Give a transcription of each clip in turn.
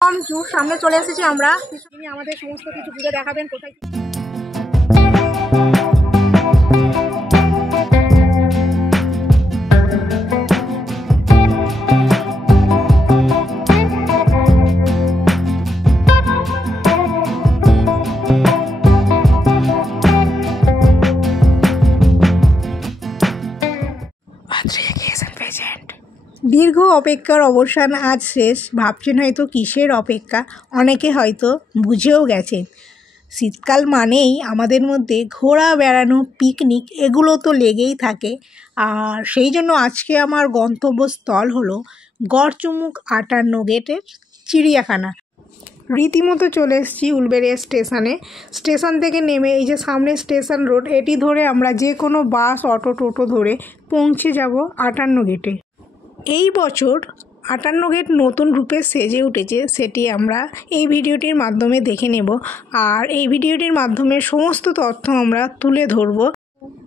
জুর সামনে চলে এসেছি আমরা। তিনি আমাদের সমস্ত কিছু ঘুরে দেখাবেন কোথায়। দীর্ঘ অপেক্ষার অবসান আজ শেষ। ভাবছেন হয়তো কিসের অপেক্ষা, অনেকে হয়তো বুঝেও গেছেন। শীতকাল মানেই আমাদের মধ্যে ঘোরা বেড়ানো পিকনিক এগুলো তো লেগেই থাকে। আর সেই জন্য আজকে আমার গন্তব্যস্থল হলো গড়চুমুক 58 গেটের চিড়িয়াখানা। রীতিমতো চলে এসেছি উলবেড়িয়া স্টেশনে। স্টেশন থেকে নেমে এই যে সামনে স্টেশন রোড, এটি ধরে আমরা যে কোনো বাস অটো টোটো ধরে পৌঁছে যাব 58 গেটে। এই বছর 58 গেট নতুন রূপে সেজে উঠেছে, সেটি আমরা এই ভিডিওটির মাধ্যমে দেখে নেব। আর এই ভিডিওটির মাধ্যমে সমস্ত তথ্য আমরা তুলে ধরব।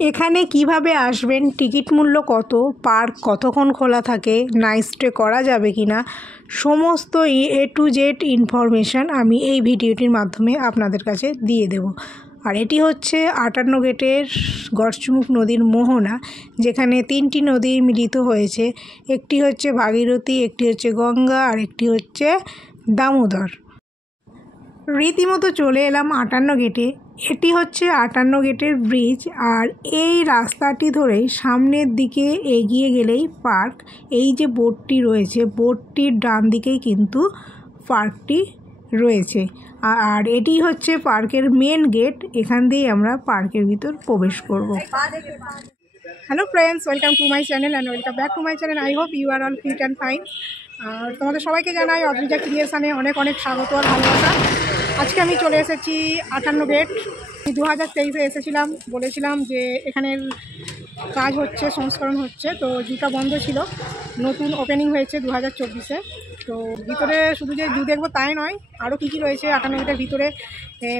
এখানে কিভাবে আসবেন, টিকিট মূল্য কত, পার্ক কতক্ষণ খোলা থাকে, নাইট স্টে করা যাবে কি না, সমস্ত A to Z ইনফরমেশান আমি এই ভিডিওটির মাধ্যমে আপনাদের কাছে দিয়ে দেব। আর এটি হচ্ছে 58 গেটের গড়চুমুক নদীর মোহনা, যেখানে 3টি নদী মিলিত হয়েছে। একটি হচ্ছে ভাগীরথী, একটি হচ্ছে গঙ্গা, আর একটি হচ্ছে দামোদর। রীতিমতো চলে এলাম 58 গেটে। এটি হচ্ছে 58 গেটের ব্রিজ। আর এই রাস্তাটি ধরেই সামনের দিকে এগিয়ে গেলেই পার্ক। এই যে বোর্ডটি রয়েছে, বোর্ডটির ডান দিকেই কিন্তু পার্কটি রয়েছে। আর এটি হচ্ছে পার্কের মেন গেট। এখান দিয়েই আমরা পার্কের ভিতর প্রবেশ করব। Hello friends, welcome to my channel and welcome back to my channel. I hope you are all fit and fine. আর তোমাদের সবাইকে জানাই অদ্রিজা ক্রিয়েশনে অনেক অনেক স্বাগত আর ভালোবাসা। আজকে আমি চলে এসেছি 58 গেট। 2023-এ এসেছিলাম, বলেছিলাম যে এখানের কাজ হচ্ছে, সংস্করণ হচ্ছে, তো জুটা বন্ধ ছিল। নতুন ওপেনিং হয়েছে 2024-এ। তো ভিতরে শুধু যে জু দেখবো তাই নয়, আরও কী কী রয়েছে 58 গেটের ভিতরে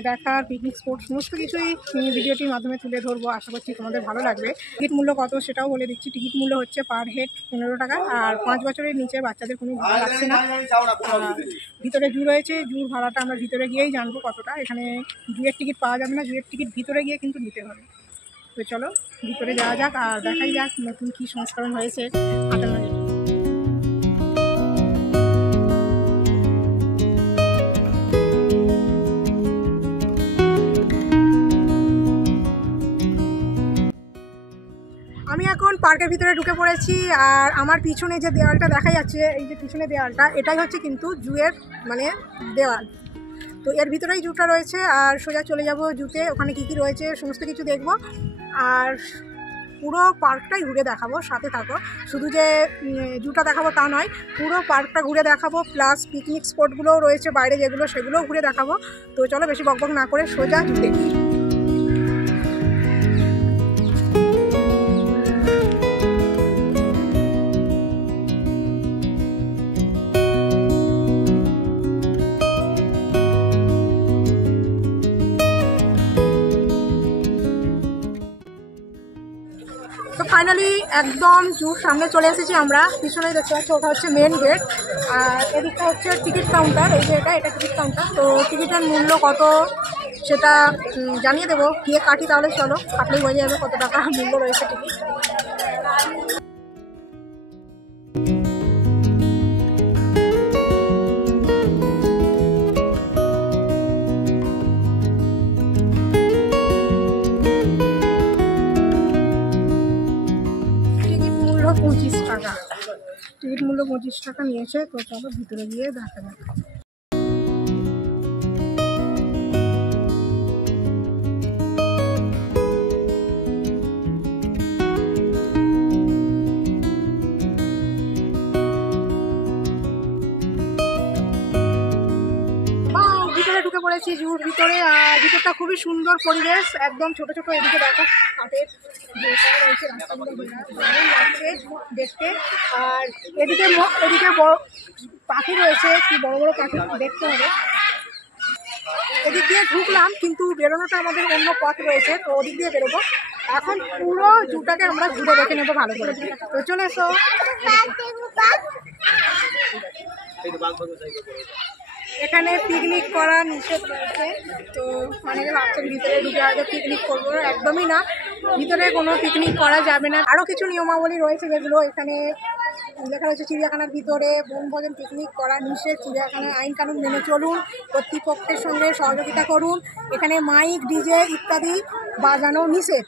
দেখার, পিকনিক স্পট সমস্ত কিছুই ভিডিওটির মাধ্যমে তুলে ধরবো। আশা করছি তোমাদের ভালো লাগবে। টিকিট মূল্য কত সেটাও বলে দিচ্ছি। টিকিট মূল্য হচ্ছে পার হেড 15 টাকা। আর 5 বছরের নিচে বাচ্চাদের কোনো ভাড়া লাগছে না। ভিতরে জু রয়েছে, জুর ভাড়াটা আমরা ভিতরে গিয়েই জানবো কতটা। এখানে জুয়ের টিকিট পাওয়া যাবে না, জুয়ের টিকিট ভিতরে গিয়ে কিন্তু নিতে হবে। তো চলো ভিতরে যাওয়া যাক আর দেখাই যাক নতুন কী সংস্করণ হয়েছে 58 গেটে। আমি এখন পার্কের ভিতরে ঢুকে পড়েছি। আর আমার পিছনে যে দেওয়ালটা দেখা যাচ্ছে, এই যে পিছনে দেওয়ালটা, এটাই হচ্ছে কিন্তু জুয়ের মানে দেওয়াল। তো এর ভিতরেই জুটা রয়েছে। আর সোজা চলে যাব জুতে, ওখানে কী কী রয়েছে সমস্ত কিছু দেখব। আর পুরো পার্কটাই ঘুরে দেখাবো, সাথে থাকো। শুধু যে জুটা দেখাবো তা নয়, পুরো পার্কটা ঘুরে দেখাবো। প্লাস পিকনিক স্পটগুলোও রয়েছে বাইরে যেগুলো, সেগুলোও ঘুরে দেখাবো। তো চলো বেশি বকবক না করে সোজা জুতে। তো ফাইনালি একদম জুর সামনে চলে এসেছি আমরা। পিছনেই দেখতে পাচ্ছি, ওটা হচ্ছে মেন গেট। আর এদিকটা হচ্ছে টিকিট কাউন্টার। এই যে এটা টিকিট কাউন্টার। তো টিকিটের মূল্য কত সেটা জানিয়ে দেবো, গিয়ে কাটি তাহলে। চলো কাটলেই হয়ে যাবে কত টাকা মূল্য রয়েছে টিকিট। টিকিট মূল্য 25 টাকা। টিকিট মূল্য 25 টাকা নিয়েছে। তো চলো ভিতরে গিয়ে দেখা যাক। ভিতরে ঢুকে পড়েছি জুর ভিতরে। আর ভিতরটা খুবই সুন্দর পরিবেশ, একদম ছোট ছোট। এদিকে দেখো কাঠের রয়েছে, রাস্তাগুলো যাচ্ছে দেখতে। আর এদিকে বড় পাখি রয়েছে, কি বড় বড় পাখি দেখতে হবে। এদিক দিয়ে ঢুকলাম, কিন্তু বেরোনোটা আমাদের অন্য পথ রয়েছে, তো ওদিক দিয়ে বেরোবো। এখন পুরো জুটাকে আমরা ঘুরে দেখে নেবো ভালো করে। তো চলে এসো। এখানে পিকনিক করা নিষেধ রয়েছে, তো অনেকে ভাবছেন ভিতরে ঢুকে হয়তো পিকনিক করবো, একদমই না, ভিতরে কোনো পিকনিক করা যাবে না। আরও কিছু নিয়মাবলী রয়েছে যেগুলো এখানে লেখা রয়েছে। চিড়িয়াখানার ভিতরে বনভোজন পিকনিক করা নিষেধ, চিড়িয়াখানার আইন কানুন মেনে চলুন, কর্তৃপক্ষের সঙ্গে সহযোগিতা করুন, এখানে মাইক ডিজে ইত্যাদি বাজানো নিষেধ,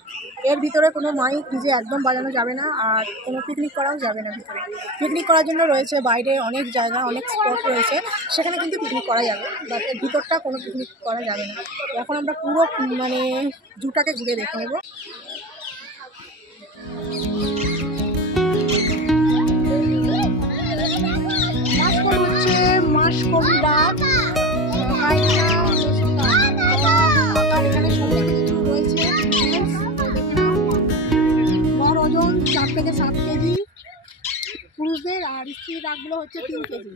এর ভিতরে কোনো মাইক ডিজে একদম বাজানো যাবে না, আর কোনো পিকনিক করাও যাবে না। ভিতরে পিকনিক করার জন্য রয়েছে বাইরে অনেক জায়গা, অনেক স্পট রয়েছে, সেখানে কিন্তু পিকনিক করা যাবে, বাট এর ভিতরটা কোনো পিকনিক করা যাবে না। এখন আমরা পুরো মানে জুটাকে ঘুরে দেখে নেব। হচ্ছে মাসকবি ডাক, এখানে কিছু রয়েছে, গড় ওজন 4 থেকে 7 কেজি পুরুষদের, আর স্ত্রী ডাকগুলো হচ্ছে 3 কেজি।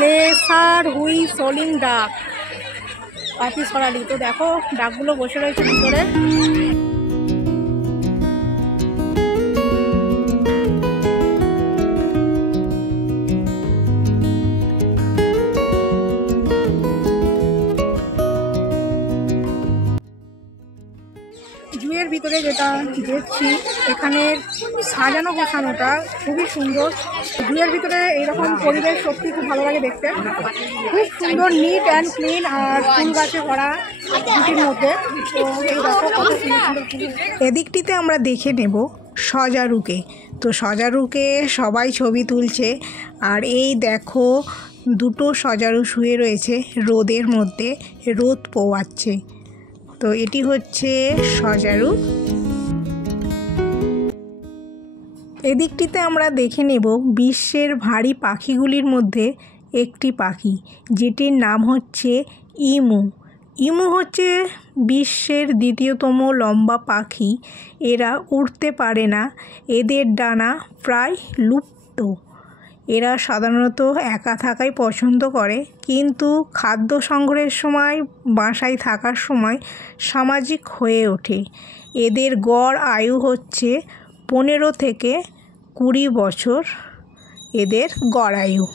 লেসার হুই সোলিং ডাক, পাতি সরালি। তো দেখো ডাকগুলো বসে রয়েছে ভিতরে। জুয়ের ভিতরে যেটা দেখছি, এখানের সাজানো গোছানোটা খুবই সুন্দর। জুয়ের ভিতরে এইরকম পরিবেশ সত্যি খুব ভালো লাগে দেখতে, খুব সুন্দর, নিট অ্যান্ড ক্লিন, আর ফুল গাছে ভরা জুটির মধ্যে। তো এই দেখো কত সুন্দর সুন্দর। এদিকটিতে আমরা দেখে নেব সজারুকে। তো সজারুকে সবাই ছবি তুলছে, আর এই দেখো দুটো সজারু শুয়ে রয়েছে রোদের মধ্যে, রোদ পোয়াচ্ছে। তো এটি হচ্ছে সজারু। এদিকটিতে আমরা দেখে নেব বিশ্বের ভারী পাখিগুলির মধ্যে একটি পাখি, যেটির নাম হচ্ছে ইমু। ইমু হচ্ছে বিশ্বের দ্বিতীয়তম লম্বা পাখি। এরা উড়তে পারে না, এদের ডানা প্রায় লুপ্ত। এরা সাধারণত একা থাকাই পছন্দ করে, কিন্তু খাদ্য সংগ্রহের সময়, বাসায় থাকার সময় সামাজিক হয়ে ওঠে। এদের গড় আয়ু হচ্ছে 15 থেকে 20 বছর এদের গড় আয়ু।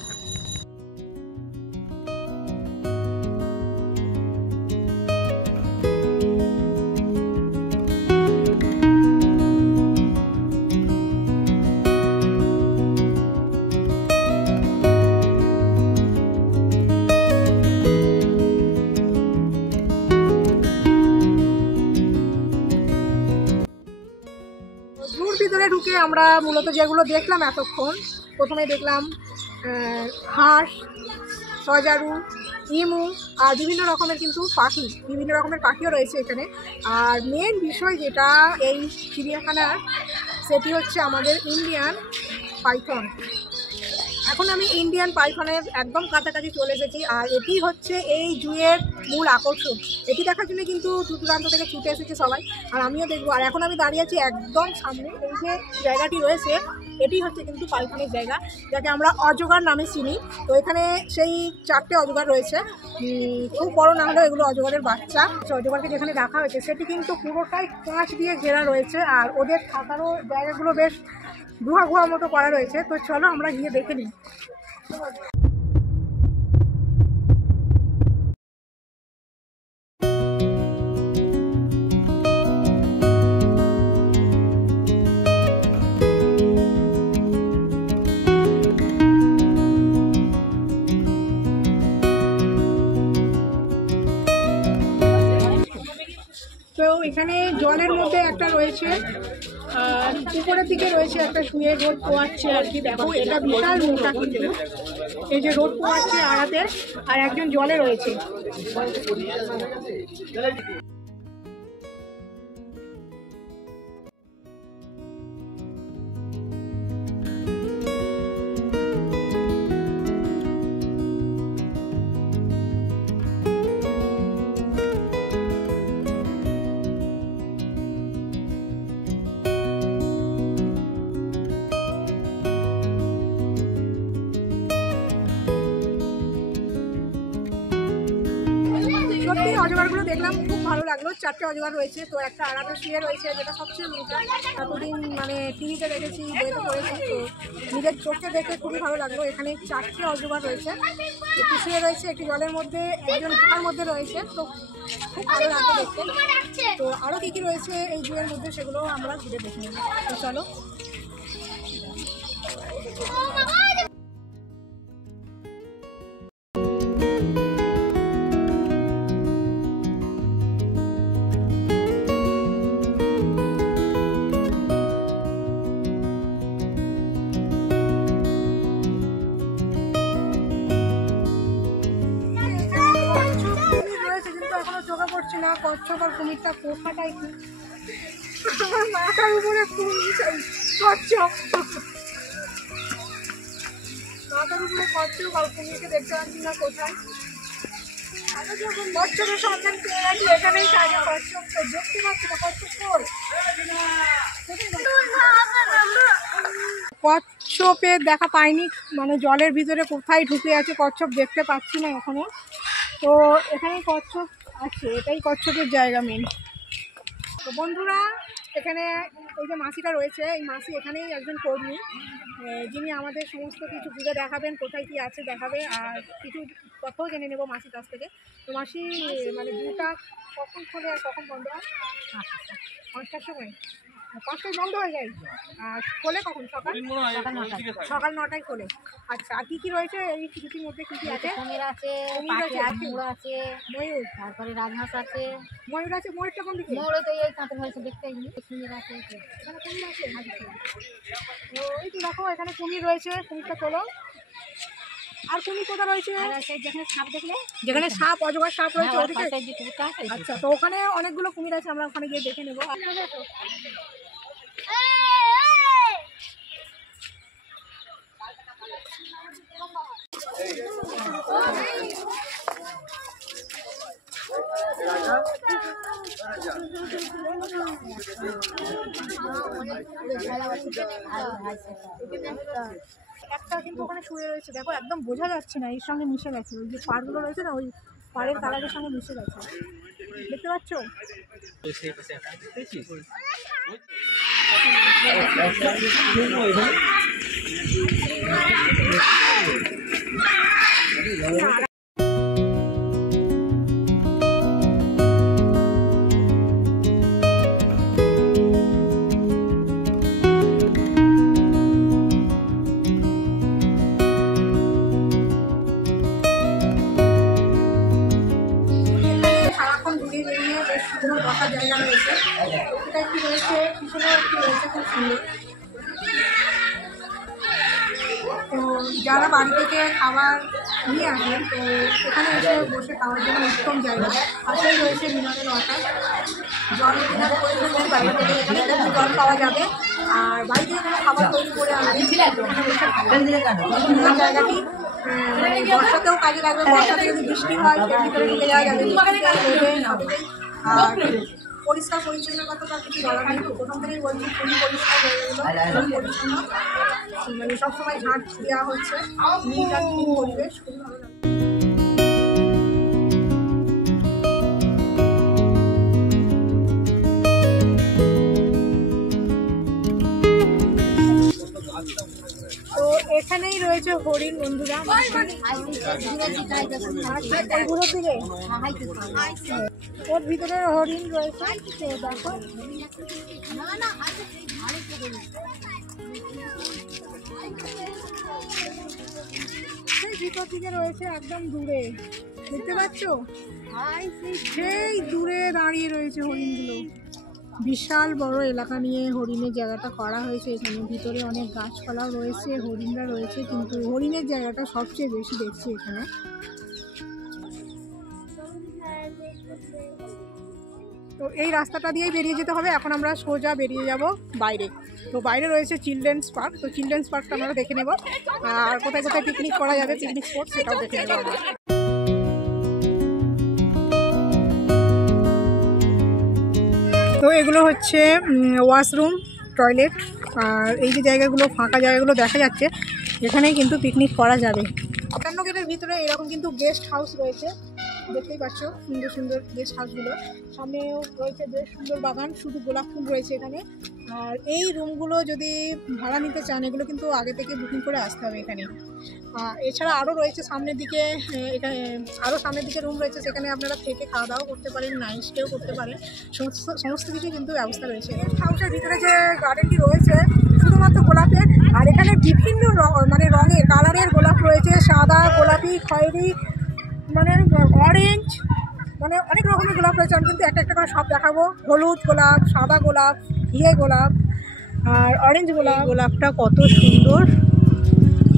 ভিতরে ঢুকে আমরা মূলত যেগুলো দেখলাম এতক্ষণ, প্রথমে দেখলাম হাঁস, সজারু, ইমু, আর বিভিন্ন রকমের কিন্তু পাখি, বিভিন্ন রকমের পাখিও রয়েছে এখানে। আর মেন বিষয় যেটা এই চিড়িয়াখানার, সেটি হচ্ছে আমাদের ইন্ডিয়ান পাইথন। এখন আমি ইন্ডিয়ান পাইথনের একদম কাছাকাছি চলে এসেছি, আর এটি হচ্ছে এই জুয়ের মূল আকর্ষণ। এটি দেখার জন্য কিন্তু দূর দূরান্ত থেকে ছুটে এসেছে সবাই, আর আমিও দেখবো। আর এখন আমি দাঁড়িয়ে আছি একদম সামনে, এই যে জায়গাটি রয়েছে এটি হচ্ছে কিন্তু পাইথনের জায়গা, যাকে আমরা অজগর নামে চিনি। তো এখানে সেই 4টে অজগর রয়েছে, খুব বড় না হলেও এগুলো অজগরের বাচ্চা। অজগরকে যেখানে রাখা হয়েছে সেটি কিন্তু পুরোটাই কাঁচ দিয়ে ঘেরা রয়েছে, আর ওদের থাকারও জায়গাগুলো বেশ গুহা গুহা মতো করা রয়েছে। তো চলো আমরা গিয়ে দেখে নিই। তো এখানে জলের মধ্যে একটা রয়েছে, আর উপরের দিকে রয়েছে একটা শুয়ে রোদ পোয়াচ্ছে আর কি। দেখো এটা বিশাল মোটা, কিন্তু এই যে রোদ পোয়াচ্ছে আড়াতে, আর একজন জলে রয়েছে। অজগরগুলো দেখলাম, খুব ভালো লাগলো। 4টে অজগর রয়েছে, তো একটা আলাদা শুয়ে রয়েছে, যেটা সবচেয়ে মোটা। এতদিন মানে টিভিতে দেখেছি, বইতে পড়েছি, তো নিজের চোখে দেখে খুবই ভালো লাগলো। এখানে 4টে অজগর রয়েছে, একটি শুয়ে রয়েছে, একটি জলের মধ্যে, একজন গুহার মধ্যে রয়েছে, তো খুব ভালো লাগলো দেখতে। তো আরও কী কী রয়েছে এই জুয়ের মধ্যে সেগুলো আমরা ঘুরে দেখে নেব। তো চলো। চোখে পড়ছে না কচ্ছপ আর কুমিরটা পোকাটাই কি আমার মাথার উপরে কচ্ছপ, মাথার উপরে কচ্ছপ আর কুমিরকে দেখতে পাচ্ছি না কোথায়। আমি যখন কচ্ছপের সন্ধান পেয়ে গেছি, এখানেই থাকে কচ্ছপ, তো দেখতে পাচ্ছি না কচ্ছপ। কচ্ছপের দেখা পাইনি, মানে জলের ভিতরে কোথায় ঢুকে আছে কচ্ছপ দেখতে পাচ্ছি না এখনো। তো এখানে কচ্ছপ আছে, এটাই কচ্ছপের জায়গা মেন। তো বন্ধুরা, এখানে এই যে মাসিটা রয়েছে, এই মাসি এখানেই একজন কর্মী, যিনি আমাদের সমস্ত কিছু ঘুরে দেখাবেন, কোথায় কী আছে দেখাবে, আর কিছু কথাও জেনে নেব মাসির কাছ থেকে। তো মাসি মানে দুটা কখন খোলে আর কখন বন্ধ হয়? 5টার সময়। 5টায় বন্ধ হয়ে যায়, আর খোলে কখন? সকাল 9টায় খোলে। আচ্ছা, আর কী কী রয়েছে এই ছুটির মধ্যে? কী কী আছে? কুমির আছে, ময়ূর আছে, ময়ূর, তারপরে রাজহাঁস আছে। ময়ূর আছে। ময়ূরটা কোন দিকে? ময়ূর তো এই কাঁচের হয়েছে দেখতে। কুমির আছে, এখানে কুমির আছে। ও এই তো দেখো, এখানে কুমির রয়েছে, কুমিরটা তোলো। আর কুমির কোথায় রয়েছে? যেখানে সাপ দেখলে, যেখানে সাপ, অজগর সাপ রয়েছে ওদিকে। আচ্ছা, আচ্ছা, তো ওখানে অনেকগুলো কুমির আছে, আমরা ওখানে গিয়ে দেখে নেবো। একটা কিন্তু ওখানে শুয়ে রয়েছে, দেখো একদম বোঝা যাচ্ছে না, এর সঙ্গে মিশে গেছে, ওই যে পাড়গুলো রয়েছে না, ওই পাড়ের কালারের সঙ্গে মিশে গেছে, দেখতে পাচ্ছ? বসার জায়গা রয়েছে, এটা একটি রয়েছে, পিছনেও একটি রয়েছে, খুব সুন্দর। তো যারা বাড়ি থেকে খাবার নিয়ে আসেন, তো এখানে এসে বসে খাওয়ার জন্য উত্তম জায়গা। পাশেই রয়েছে মিনারেল ওয়াটার, জল কেনার প্রয়োজন নেই, বাইরে থেকে এখানে জল পাওয়া যাবে। আর বাড়ি থেকে কোনো খাবার তৈরি করে আনবেন, জায়গাটি মানে বর্ষাতেও কাজে লাগবে। বর্ষাতে যদি বৃষ্টি হয়, এর ভিতরে ঢুকে যাওয়া যাবে। আর পরিষ্কার পরিচ্ছন্নতা তার কিছু বলার নেই, প্রথম থেকেই বলছি খুবই পরিষ্কার পরিচ্ছন্ন, মানে সবসময় ঝাঁট দেওয়া হচ্ছে, নিট আর ক্লিন পরিবেশ, খুবই ভালো লাগে। তো এখানেই রয়েছে হরিণ বন্ধুরা, ওর ভিতরে হরিণ রয়েছে, দেখো সেই ভিতর দিকে রয়েছে, একদম দূরে দেখতে পাচ্ছ, সেই দূরে দাঁড়িয়ে রয়েছে হরিণগুলো। বিশাল বড় এলাকা নিয়ে হরিণের জায়গাটা করা হয়েছে, এখানে ভিতরে অনেক গাছপালাও রয়েছে, হরিণরা রয়েছে, কিন্তু হরিণের জায়গাটা সবচেয়ে বেশি দেখছি এখানে। তো এই রাস্তাটা দিয়েই বেরিয়ে যেতে হবে, এখন আমরা সোজা বেরিয়ে যাব বাইরে। তো বাইরে রয়েছে চিলড্রেন্স পার্ক, তো চিলড্রেন্স পার্কটা আমরা দেখে নেব, আর কোথায় কোথায় পিকনিক করা যাবে, পিকনিক স্পট, সেটাও দেখে নেব আমরা। তো এগুলো হচ্ছে ওয়াশরুম, টয়লেট, আর এই যে জায়গাগুলো ফাঁকা জায়গাগুলো দেখা যাচ্ছে, এখানেই কিন্তু পিকনিক করা যাবে। 58 গেটের ভিতরে এরকম কিন্তু গেস্ট হাউস রয়েছে, দেখতেই পাচ্ছ সুন্দর সুন্দর গেস্ট হাউসগুলো। সামনেও রয়েছে বেশ সুন্দর বাগান, শুধু গোলাপ ফুল রয়েছে এখানে। আর এই রুমগুলো যদি ভাড়া নিতে চান এগুলো কিন্তু আগে থেকে বুকিং করে আসতে হবে এখানে। এছাড়া আরও রয়েছে সামনের দিকে, এখানে আরও সামনের দিকে রুম রয়েছে, সেখানে আপনারা থেকে খাওয়া দাওয়া করতে পারেন, নাইট স্টেও করতে পারেন, সমস্ত কিছু কিন্তু ব্যবস্থা রয়েছে। গেস্ট হাউসের ভিতরে যে গার্ডেনটি রয়েছে শুধুমাত্র গোলাপের, আর এখানে বিভিন্ন মানে রঙের কালারের গোলাপ রয়েছে, সাদা, গোলাপি, খয়েরি, মানে অরেঞ্জ, মানে অনেক রকমের গোলাপ রয়েছে। আমি কিন্তু একটা একটা করে সব দেখাবো। হলুদ গোলাপ, সাদা গোলাপ, ঘিয়ে গোলাপ আর অরেঞ্জ গোলাপ। গোলাপটা কত সুন্দর।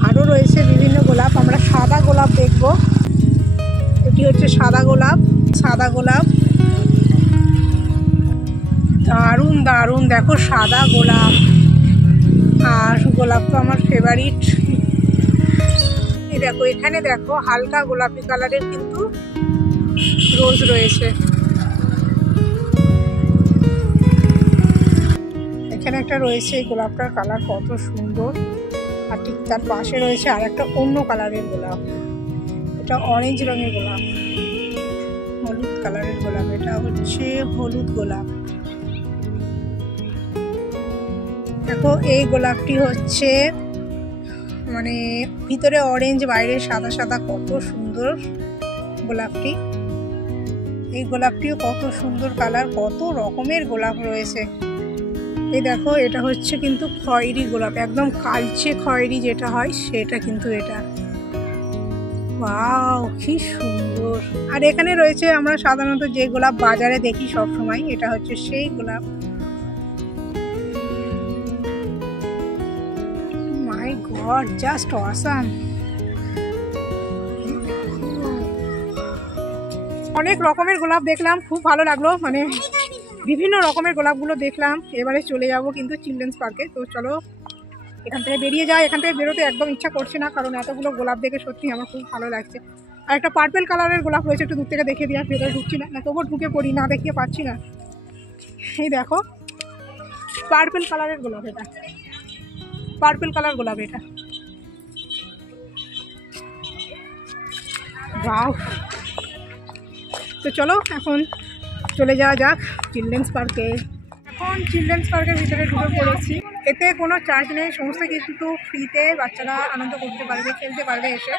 আরও রয়েছে বিভিন্ন গোলাপ, আমরা সাদা গোলাপ দেখব। এটি হচ্ছে সাদা গোলাপ। সাদা গোলাপ দারুণ দারুণ, দেখো সাদা গোলাপ। আর গোলাপ তো আমার ফেভারিট। দেখো এখানে দেখো হালকা গোলাপি কালারের কিন্তু রোজ রয়েছে। এখানে একটা রয়েছে, এই গোলাপটার কালার কত সুন্দর। আর ঠিক তার পাশে রয়েছে আর একটা অন্য কালারের গোলাপ, এটা অরেঞ্জ রঙের গোলাপ, হলুদ কালারের গোলাপ। এটা হচ্ছে হলুদ গোলাপ। দেখো এই গোলাপটি হচ্ছে মানে ভিতরে অরেঞ্জ, বাইরে সাদা সাদা, কত সুন্দর গোলাপটি। এই গোলাপটিও কত সুন্দর কালার, কত রকমের গোলাপ রয়েছে। এই দেখো এটা হচ্ছে কিন্তু খয়েরি গোলাপ, একদম কালচে খয়েরি যেটা হয় সেটা কিন্তু এটা। ওয়াও কি সুন্দর। আর এখানে রয়েছে আমরা সাধারণত যে গোলাপ বাজারে দেখি সব সময়, এটা হচ্ছে সেই গোলাপ। মাই গড, জাস্ট অসাম। অনেক রকমের গোলাপ দেখলাম, খুব ভালো লাগলো, মানে বিভিন্ন রকমের গোলাপগুলো দেখলাম। এবারে চলে যাব কিন্তু চিলড্রেন্স পার্কে। তো চলো এখান থেকে বেরিয়ে যায়। এখান থেকে বেরোতে একদম ইচ্ছা করছে না, কারণ এতগুলো গোলাপ দেখে সত্যি আমার খুব ভালো লাগছে। আর একটা পার্পেল কালারের গোলাপ রয়েছে, একটু দূর থেকে দেখিয়ে দিয়ে, ভেতরে ঢুকছি না, তবুও ঢুকে পড়ি, না দেখিয়ে পাচ্ছি না। এই দেখো পার্পেল কালারের গোলাপ, এটা পার্পেল কালার গোলাপ এটা। ওয়াও। তো চলো এখন চলে যাওয়া যাক চিলড্রেন্স পার্কে। এখন চিলড্রেন্স পার্কের ভিতরে ঢুকে পড়েছি। এতে কোনো চার্জ নেই, সমস্ত কিন্তু ফ্রিতে, বাচ্চারা আনন্দ করতে পারবে, খেলতে পারবে এসে।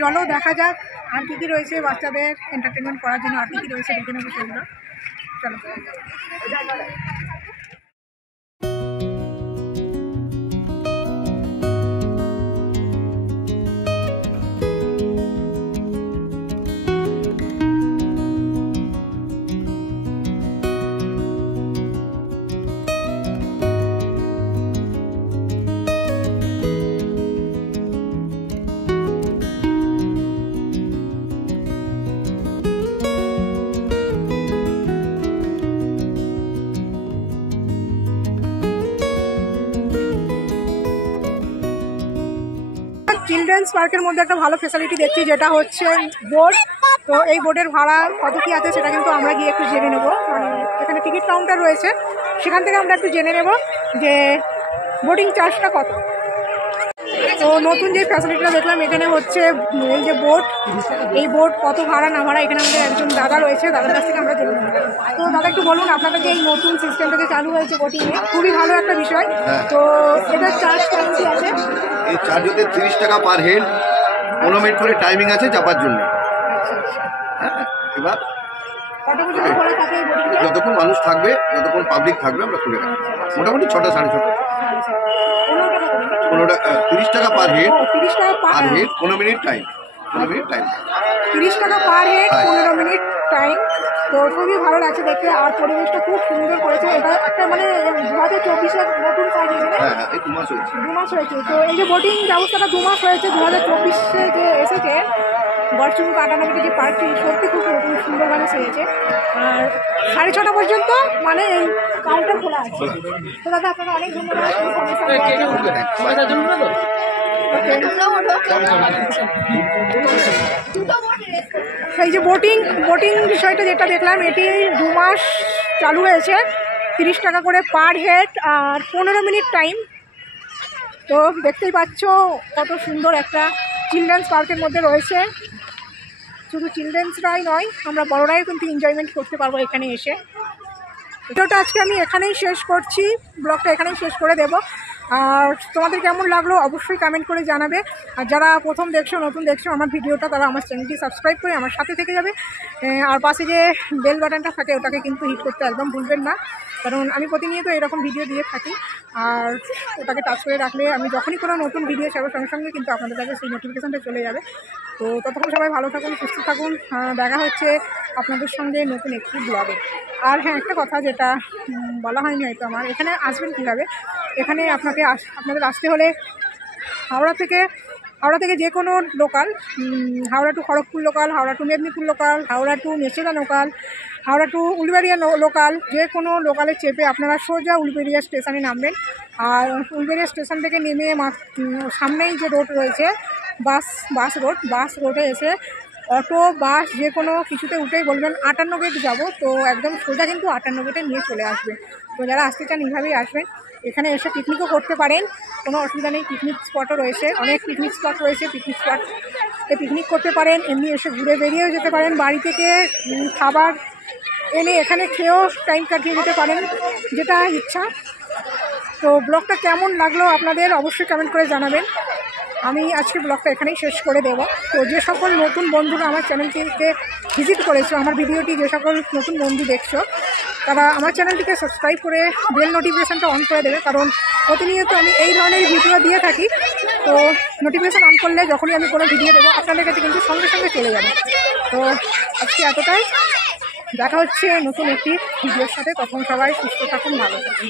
চলো দেখা যাক আর কী কী রয়েছে বাচ্চাদের এন্টারটেনমেন্ট করার জন্য, আর কী কী রয়েছে দেখে নেবো সেগুলো। চলো। চিলড্রেন্স পার্কের মধ্যে একটা ভালো ফেসিলিটি দেখছি, যেটা হচ্ছে বোট। তো এই বোটের ভাড়া কত কী আছে সেটা কিন্তু আমরা গিয়ে একটু জেনে নেব। মানে এখানে টিকিট কাউন্টার রয়েছে, সেখান থেকে আমরা একটু জেনে নেব যে বোটিং চার্জটা কত। তো নতুন যে ফ্যাসিলিটিটা দেখলাম এখানে হচ্ছে এই যে বোট, এই বোট কত ভাড়া না ভাড়া, এখানে আমাদের একজন দাদা রয়েছে, দাদার কাছ থেকে আমরা জেনে নেব। তো দাদা একটু বলুন, আপনাদের যে এই নতুন সিস্টেমটা যে চালু হয়েছে বোটিংয়ে, খুবই ভালো একটা বিষয়। তো এটার চার্জ কেমন কী আছে? এই চার্জ হতে 30 টাকা পার হেড, 15 মিনিট করে টাইমিং আছে চাপার জন্য। এবার কত পর্যন্ত খোলা থাকে এই বোটিংটা? যতক্ষণ মানুষ থাকবে, যতক্ষণ পাবলিক থাকবে আমরা খুলে রাখবো, মোটামুটি 6টা 6:30। 30 টাকা পার হেড, 30 টাকা per head, 15 minute time, 15 minute time. 30 টাকা পার হেড, 15 মিনিট টাইম। তো খুবই ভালো লাগছে দেখতে, আর পরিবেশটা খুব সুন্দর করেছে। এটা একটা মানে 2024-এর নতুন কাজ এখানে। হ্যাঁ হ্যাঁ, এই 2 মাস হয়েছে। 2 মাস হয়েছে। তো এই যে বোটিং ব্যবস্থাটা 2 মাস হয়েছে, 2024-এ যে এসেছে গড়চুন কাটানাকে যে পার্কটি, সত্যি খুব নতুন সুন্দরভাবে সেরেছে। আর 6:30 পর্যন্ত মানে এই কাউন্টার খোলা আছে। তো দাদা আপনারা অনেক ধন্যবাদ। এই যে বোটিং বিষয়টা যেটা দেখলাম, এটি 2 মাস চালু হয়েছে, 30 টাকা করে পার হেড আর 15 মিনিট টাইম। তো দেখতেই পাচ্ছ কত সুন্দর একটা চিলড্রেন্স পার্কের মধ্যে রয়েছে। শুধু চিলড্রেন্সরাই নয়, আমরা বড়রাই কিন্তু এনজয়মেন্ট করতে পারবো এখানে এসে। ভিডিওটা আজকে আমি এখানেই শেষ করছি, ব্লগটা এখানেই শেষ করে দেব। আর তোমাদের কেমন লাগলো অবশ্যই কমেন্ট করে জানাবে। আর যারা প্রথম দেখছো, নতুন দেখছো আমার ভিডিওটা, তারা আমার চ্যানেলটি সাবস্ক্রাইব করে আমার সাথে থেকে যাবে। আর পাশে যে বেল বাটনটা থাকে ওটাকে কিন্তু হিট করতে একদম ভুলবেন না, কারণ আমি প্রতিনিয়ত এরকম ভিডিও দিয়ে থাকি। আর ওটাকে টাচ করে রাখলে আমি যখনই কোনো নতুন ভিডিও ছাড়বো সঙ্গে সঙ্গে কিন্তু আপনাদের কাছে সেই নোটিফিকেশানটা চলে যাবে। তো ততক্ষণ সবাই ভালো থাকুন, সুস্থ থাকুন। দেখা হচ্ছে আপনাদের সঙ্গে নতুন একটি ব্লগে। আর হ্যাঁ, একটা কথা যেটা বলা হয়নি হয়তো আমার, এখানে আসবেন কীভাবে। এখানে আপনাদের আসতে হলে হাওড়া থেকে যে কোনো local, Howrah to Kharagpur local, Howrah to Medinipur local, Howrah to Mecheda local, Howrah to Uluberia local, যে কোনো লোকালে চেপে আপনারা সোজা উলুবেড়িয়া স্টেশনে নামবেন। আর উলুবেড়িয়া স্টেশন থেকে নেমে সামনেই যে রোড রয়েছে বাস রোডে এসে অটো বাস যে কোনো কিছুতে উঠেই বলবেন 58 গেট যাবো, তো একদম সোজা কিন্তু 58 গেটে নিয়ে চলে আসবে। তো যারা আসতে চান এইভাবেই আসবেন। এখানে এসে পিকনিকও করতে পারেন, কোনো অসুবিধা নেই। পিকনিক স্পটও রয়েছে, অনেক পিকনিক স্পট রয়েছে। পিকনিক স্পটে পিকনিক করতে পারেন, এমনি এসে ঘুরে বেরিয়েও যেতে পারেন। বাড়ি থেকে খাবার এনে এখানে খেয়েও টাইম কাটিয়ে যেতে পারেন, যেটা ইচ্ছা। তো ব্লগটা কেমন লাগলো আপনাদের অবশ্যই কমেন্ট করে জানাবেন। আমি আজকে ব্লগটা এখানেই শেষ করে দেব। তো যে সকল নতুন বন্ধুরা আমার চ্যানেলটিকে ভিজিট করেছো, আমার ভিডিওটি যে সকল নতুন বন্ধু দেখছো, তারা আমার চ্যানেলটিকে সাবস্ক্রাইব করে বেল নোটিফিকেশানটা অন করে দেবে, কারণ প্রতিনিয়ত আমি এই ধরনের ভিডিও দিয়ে থাকি। তো নোটিফিকেশান অন করলে যখনই আমি কোনো ভিডিও দেবো আপনাদের কাছে কিন্তু সঙ্গে সঙ্গে চলে যাবে। তো আজকে এতটাই, দেখা হচ্ছে নতুন একটি ভিডিওর সাথে। তখন সবাই সুস্থ থাকুন, ভালো থাকুন।